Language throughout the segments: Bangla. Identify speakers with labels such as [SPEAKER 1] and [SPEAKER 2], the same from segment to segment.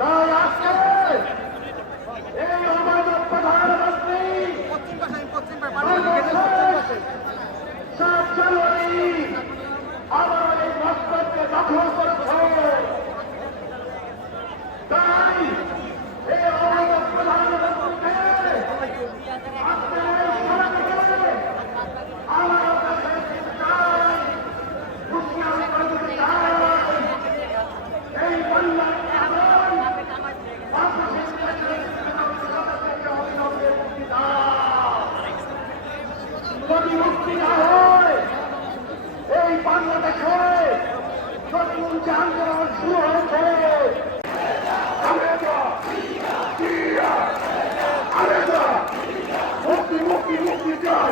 [SPEAKER 1] তাই এই আমাদের প্রধানমন্ত্রী সাত জানুয়ারি আমার এই বক্তব্যে দখল করেছে তাই এই আমাদের প্রধানমন্ত্রীকে আপনারা এই সমাজকে আমার কাছে চাই হুঁশিয়ারি করে দিতে চাই এই বন্যার কারণ যদি মুক্তি না হয় এই বাংলাদেশে নতুন যে আন্দোলন শুরু হয়েছে আমেরিকা, সিরিয়া, আমেরিকা, মুক্তি মুক্তি মুক্তি চাই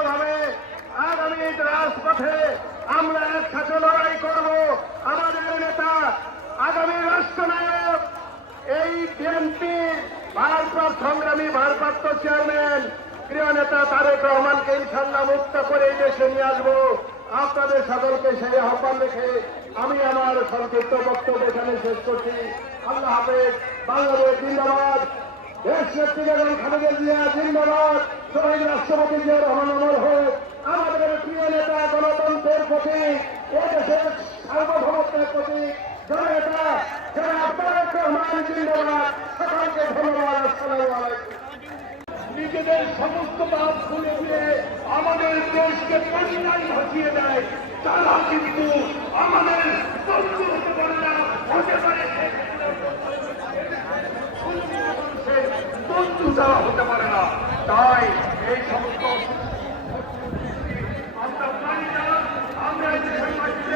[SPEAKER 1] সংগ্রামী ভারপ্রাপ্ত চেয়ারম্যান, প্রিয় নেতা তারেক রহমানকে ইনশাল্লাহ মুক্ত করে এই দেশে নিয়ে আসব। আপনাদের সকলকে সেই আহ্বান রেখে আমি আমার সংক্ষিপ্ত বক্তব্য এখানে শেষ করছি। আল্লাহ হাফেজ, বাংলাদেশ জিন্দাবাদ। দেশ নেত্রী বেগম খালেদা জিয়া, জিন্দাবাদ। শহীদ রাষ্ট্রপতি জিয়া রহমান অমর হোক। আমাদের প্রিয় নেতা গণতন্ত্রের প্রতি এ দেশের সার্বভৌমত্বের প্রতি নিজেদের সমস্ত পাপ খুলে দিয়ে আমাদের দেশকে পরিণাম ভাসিয়ে দেয়। তারা কিন্তু আমাদের হতে পারে না। তাই এই সমস্ত আমরা জানি না আমরা এই দেশের মাটিতে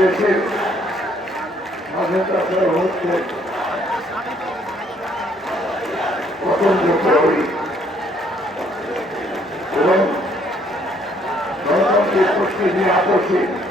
[SPEAKER 2] বাংলাদেশের স্বাধীনতা হচ্ছে প্রচণ্ড প্রহরী এবং গণতন্ত্রের প্রতি যে আকর্ষিত